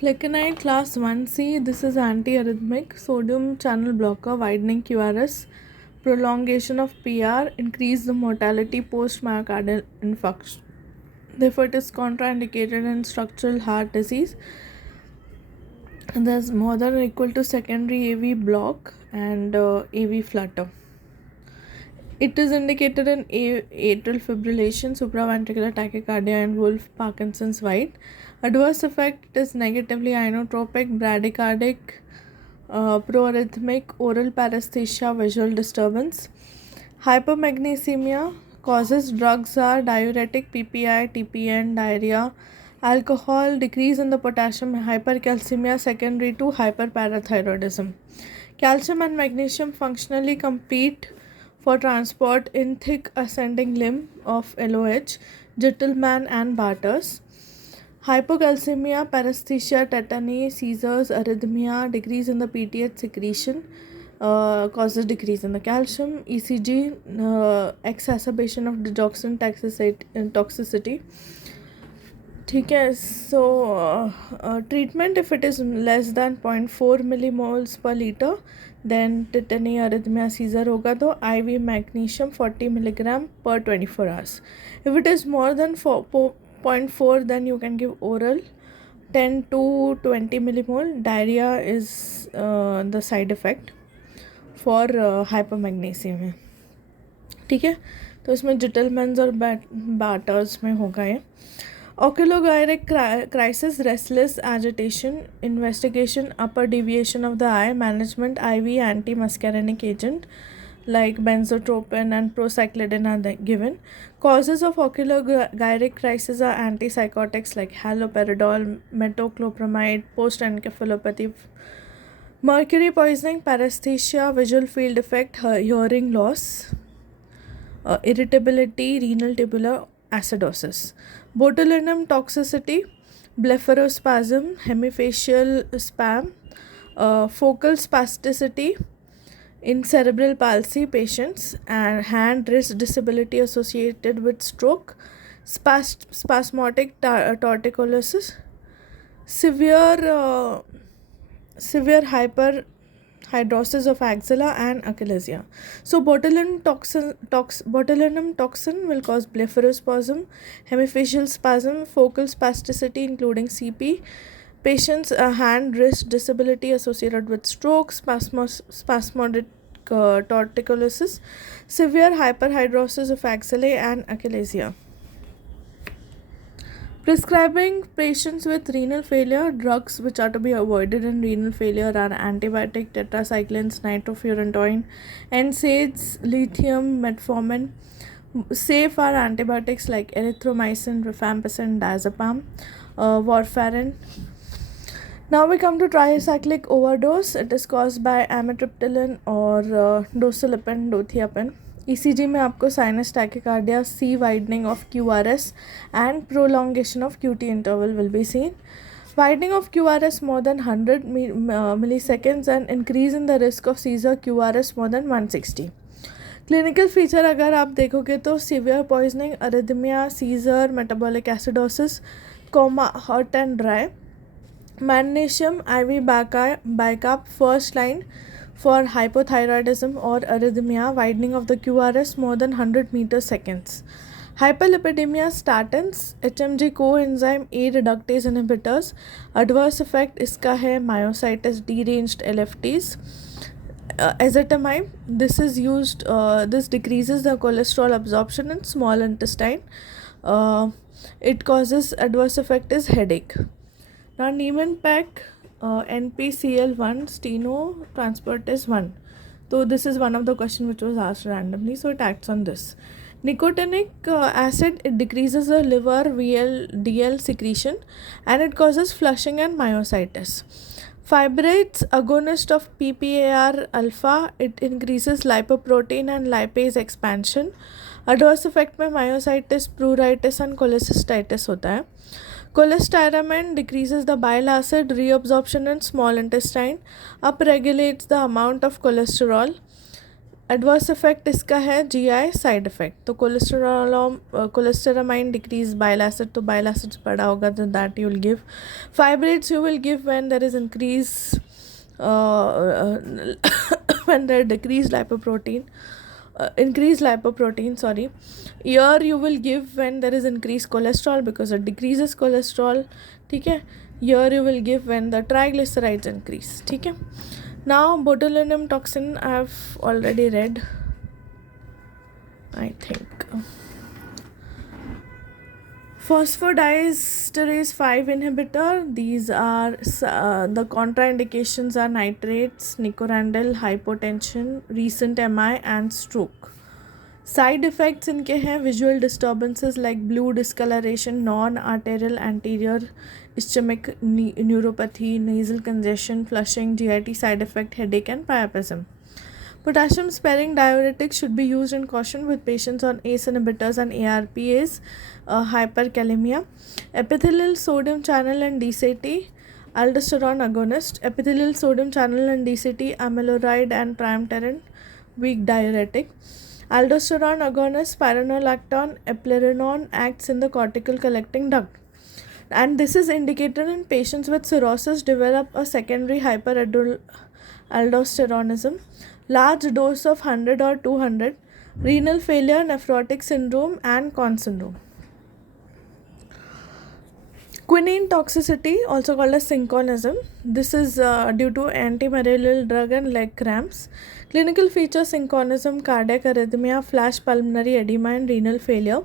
Flecainide class 1C, this is antiarrhythmic, sodium channel blocker, widening QRS, prolongation of PR, increase the mortality post myocardial infarction. Therefore, it is contraindicated in structural heart disease. And there's more than or equal to secondary AV block and AV flutter. It is indicated in atrial fibrillation, supraventricular tachycardia, and Wolff-Parkinson's White. Adverse effect is negatively inotropic, bradycardic, proarrhythmic, oral paresthesia, visual disturbance. Hypermagnesemia causes drugs are diuretic, PPI, TPN, diarrhea, alcohol, decrease in the potassium, hypercalcemia secondary to hyperparathyroidism. Calcium and magnesium functionally compete for transport in thick ascending limb of LOH, Gentleman and Barters. Hypocalcemia, paresthesia, tetany, seizures, arrhythmia, decrease in the PTH secretion causes decrease in the calcium. ECG, exacerbation of digoxin toxicity. ठीक है. So treatment, if it is less than 0.4 millimoles per liter, then tetany, arrhythmia, seizure होगा तो IV magnesium 40 milligram per 24 hours. If it is more than 0.4, then you can give oral 10 to 20 millimole. Diarrhea is the side effect for hypermagnesemia. ठीक है. तो इसमें जिटलमैन्स और बाटर्स में होगा ये. Oculogyric crisis, restless agitation, investigation, upper deviation of the eye, management, IV anti-muscarinic agent like benzotropin and procyclidine are given. Causes of oculogyric crisis are antipsychotics like haloperidol, metoclopramide, post-encephalopathy, mercury poisoning, paresthesia, visual field effect, hearing loss, irritability, renal tubular acidosis. Botulinum toxicity, blepharospasm, hemifacial spasm, focal spasticity in cerebral palsy patients, and hand wrist disability associated with stroke, spasmodic torticollis, severe hyperhidrosis of axilla and achalasia. So botulinum toxin will cause blepharospasm, hemifacial spasm, focal spasticity including CP. Patients hand wrist disability associated with stroke, spasmodic torticollis, severe hyperhidrosis of axillae and achalasia. Prescribing patients with renal failure, drugs which are to be avoided in renal failure are antibiotic, tetracyclines, nitrofurantoin, NSAIDs, lithium, metformin. Safe are antibiotics like erythromycin, rifampicin, diazepam, warfarin. Now we come to tricyclic overdose. It is caused by amitriptyline or dosulipin, dothiapine. ECG में आपको sinus tachycardia, C widening of QRS and prolongation of QT interval will be seen. Widening of QRS more than 100 milliseconds and increase in the risk of seizure QRS more than 160. Clinical feature अगर आप देखोगे तो severe poisoning, arrhythmia, seizure, metabolic acidosis, coma, hot and dry. Magnesium IV backup first line for hypothyroidism or arrhythmia, widening of the QRS more than 100 seconds. Hyperlipidemia, statins, HMG coenzyme A reductase inhibitors. Adverse effect इसका है myositis, deranged LFTs. Ezetimibe, this is used, this decreases the cholesterol absorption in small intestine. It causes adverse effect is headache. Now Niemann-Pick, NPCL1 steno transportase 1. So this is one of the questions which was asked randomly, so it acts on this. Nicotinic acid, it decreases the liver VLDL secretion and it causes flushing and myositis. Fibrates, agonist of PPAR alpha, it increases lipoprotein and lipase expansion. Adverse effect में myositis, pruritus and cholecystitis होता है. Cholestyramine decreases the bile acid reabsorption in small intestine, upregulates the amount of cholesterol. Adverse effect इसका है GI side effect. तो कोलेस्टेरामाइन decrease bile acid, तो bile acid बढ़ा होगा तो that you will give. Fibrates you will give when there is when there decreased increased lipoprotein. Here you will give when there is increased cholesterol because it decreases cholesterol. ठीक है. Here you will give when the triglycerides increase. ठीक है. Now botulinum toxin I have already read, I think. Phosphodiesterase 5 inhibitor. These are the contraindications are nitrates, nicorandil, hypotension, recent MI and stroke. Side effects इनके हैं visual disturbances like blue discoloration, non-arterial anterior ischemic neuropathy, nasal congestion, flushing, GIT side effect, headache and priapism. Potassium sparing diuretics should be used in caution with patients on ACE inhibitors and ARPAs, hyperkalemia. Epithelial sodium channel and DCT, aldosterone agonist. Epithelial sodium channel and DCT, amiloride and triamterene, weak diuretic. Aldosterone agonist, spironolactone, eplerenone acts in the cortical collecting duct. And this is indicated in patients with cirrhosis develop a secondary hyperaldosteronism. Large dose of 100 or 200, renal failure, nephrotic syndrome and Conn syndrome. Quinine toxicity, also called as synchronism. This is due to antimalarial drug and leg cramps. Clinical features: synchronism, cardiac arrhythmia, flash pulmonary edema and renal failure.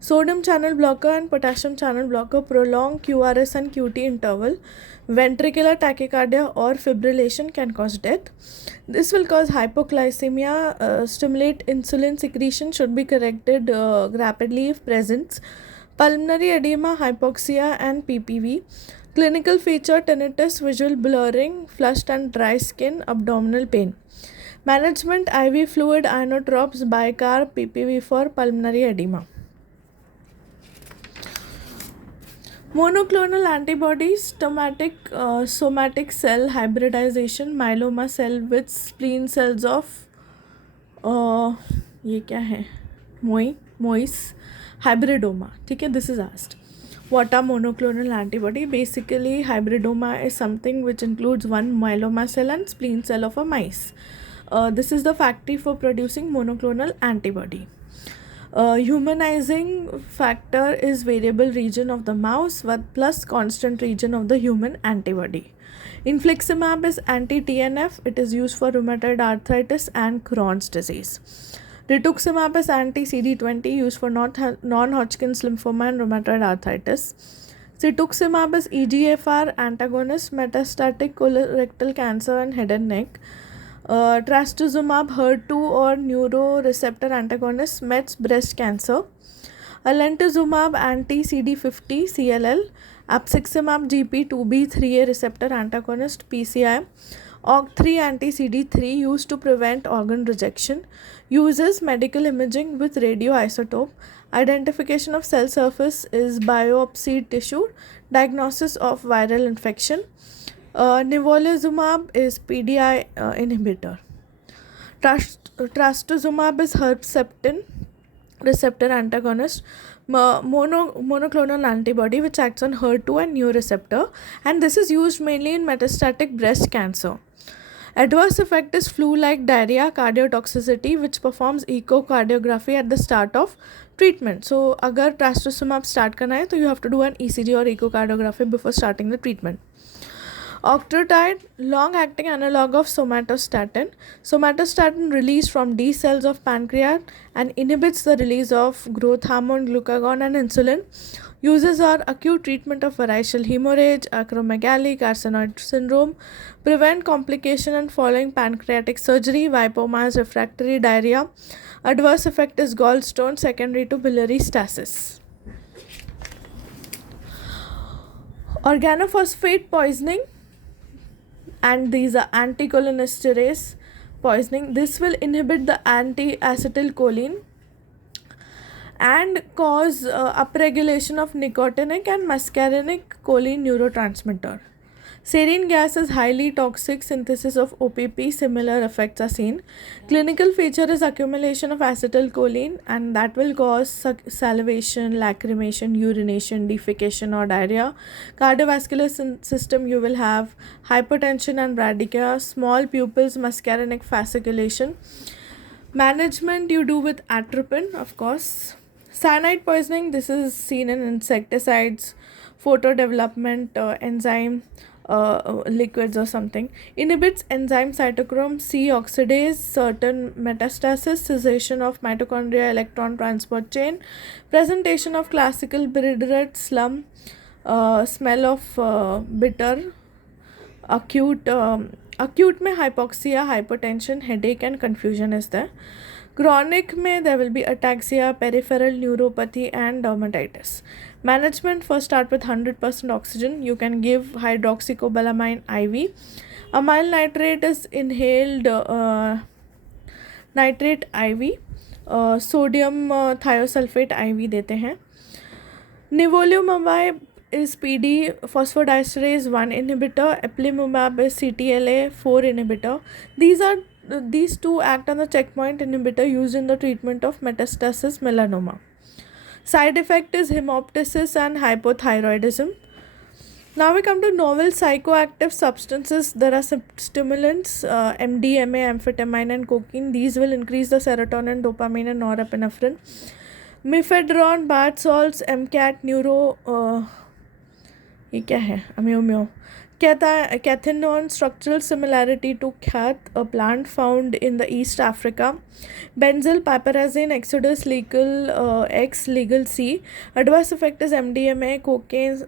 Sodium channel blocker and potassium channel blocker prolong QRS and QT interval. Ventricular tachycardia or fibrillation can cause death. This will cause hypoglycemia, stimulate insulin secretion, should be corrected rapidly if present. Pulmonary edema, hypoxia and PPV. Clinical feature: tinnitus, visual blurring, flushed and dry skin, abdominal pain. Management: IV fluid, inotropes, bicarb, PPV for pulmonary edema. Monoclonal antibodies, somatic cell hybridization, myeloma cell with spleen cells of ये क्या है, mois hybridoma. ठीक है. This is asked. What are monoclonal antibody? Basically, hybridoma is something which includes one myeloma cell and spleen cell of a mice. This is the factory for producing monoclonal antibody. Humanizing factor is variable region of the mouse plus constant region of the human antibody. Infliximab is anti-TNF. It is used for rheumatoid arthritis and Crohn's disease. Rituximab is anti-CD20 used for non-Hodgkin's lymphoma and rheumatoid arthritis. Cetuximab is EGFR antagonist, metastatic colorectal cancer and head and neck. Trastuzumab HER2 or neuroreceptor antagonist, Mets breast cancer. Alentuzumab anti-CD50 CLL. Apiximab GP2B3A receptor antagonist PCI. OG3 anti-CD3 used to prevent organ rejection. Uses medical imaging with radioisotope. Identification of cell surface is biopsy tissue. Diagnosis of viral infection. Nivolumab is PDI inhibitor. Trastuzumab is Herceptin receptor antagonist, monoclonal antibody which acts on HER2 and Neu receptor, and this is used mainly in metastatic breast cancer. Adverse effect is flu-like diarrhea, cardiotoxicity, which performs echocardiography at the start of treatment. So, agar trastuzumab start करना है, तो you have to do an ECG or echocardiography before starting the treatment. Octreotide, long-acting analog of somatostatin. Somatostatin released from D cells of pancreas and inhibits the release of growth hormone, glucagon and insulin. Uses are acute treatment of variceal hemorrhage, acromegaly, carcinoid syndrome, prevent complication and following pancreatic surgery, vipomas, refractory diarrhea. Adverse effect is gallstone secondary to biliary stasis. Organophosphate poisoning, and these are anticholinesterase poisoning. This will inhibit the anti-acetylcholine and cause upregulation of nicotinic and muscarinic choline neurotransmitter. Sarin gas is highly toxic. Synthesis of OPP, similar effects are seen. Clinical feature is accumulation of acetylcholine, and that will cause salivation, lacrimation, urination, defecation, or diarrhea. Cardiovascular system, you will have hypertension and bradycardia, small pupils, muscarinic fasciculation. Management you do with atropine, of course. Cyanide poisoning, this is seen in insecticides, photo development, enzyme liquids or something. Inhibits enzyme cytochrome C oxidase, certain metastasis, cessation of mitochondria electron transport chain, presentation of classical bitter slum, smell of bitter, acute में hypoxia, hypertension, headache and confusion is there. Chronic में there will be ataxia, peripheral neuropathy and dermatitis. Management, first start with 100% oxygen. You can give hydroxycobalamin IV. Amyl nitrate is inhaled nitrate IV. Sodium thiosulfate IV देते हैं. Nivolumab is PD phosphodiesterase 1 inhibitor. Eplimumab is CTLA4 inhibitor. These two act on the checkpoint inhibitor used in the treatment of metastasis melanoma. Side effect is hemoptysis and hypothyroidism. Now we come to novel psychoactive substances. There are stimulants, MDMA, amphetamine and cocaine. These will increase the serotonin, dopamine and norepinephrine. Mifedron, bath salts, MCAT, ये क्या है? Amyomyo. Cathinone, structural similarity to khat, a plant found in the East Africa. Benzyl piperazine, Exodus legal X, legal C. Adverse effect is MDMA, cocaine,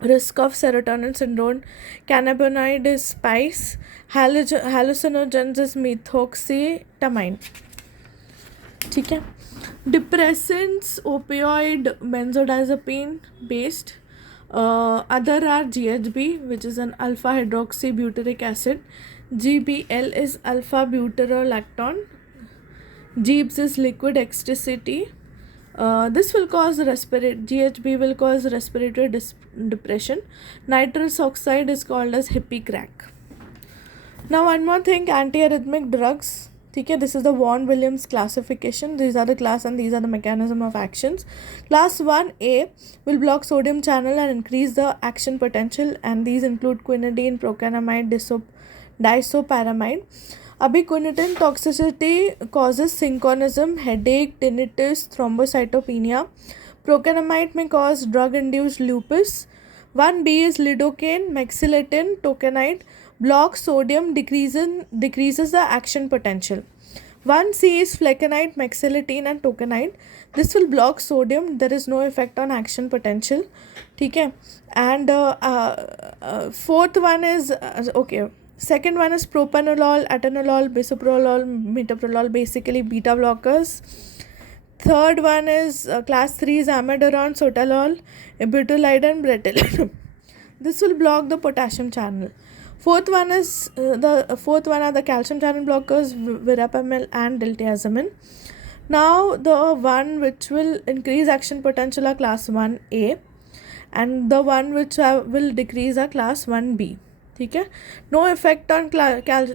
risk of serotonin syndrome. Cannabinoid is spice. Hallucinogens is methoxytamine. ठीक है. Depressants, opioid, benzodiazepine based. Other are GHB, which is an alpha hydroxybutyric acid. GBL is alpha butyrolactone. GBS is liquid ecstasy. This will cause GHB will cause respiratory depression. Nitrous oxide is called as hippie crack. Now one more thing, antiarrhythmic drugs. Okay, this is the Vaughan Williams classification. These are the class and these are the mechanism of actions. Class 1A will block sodium channel and increase the action potential, and these include quinidine, procainamide, disopyramide. Quinitin toxicity causes synchronism, headache, tinnitus, thrombocytopenia. Procainamide may cause drug-induced lupus. 1B is lidocaine, mexiletine, tocanide. Blocks sodium, decreases the action potential. 1C is flecainide, mexiletine and tocanide. This will block sodium. There is no effect on action potential. Okay. And fourth one is second one is propanolol, atenolol, bisoprolol, metoprolol, basically beta blockers. Third one is class 3 is amiodarone, sotalol, ibutylide and bretilin. This will block the potassium channel. Fourth one are the calcium channel blockers, verapamil and diltiazem. Now the one which will increase action potential are class 1A, and the one which will decrease are class 1B. Okay? No effect on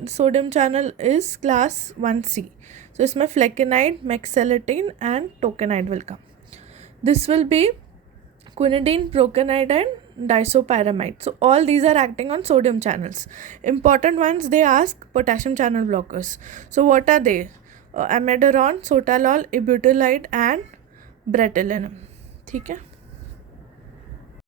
sodium channel is class 1C. So इसमें flecainide, mexiletine and tocanide will come. This will be quinidine, procainide and disopyramide. So all these are acting on sodium channels. Important ones they ask, potassium channel blockers. So what are they? Amiodarone, sotalol, ibutylide and bretilin. ठीक है.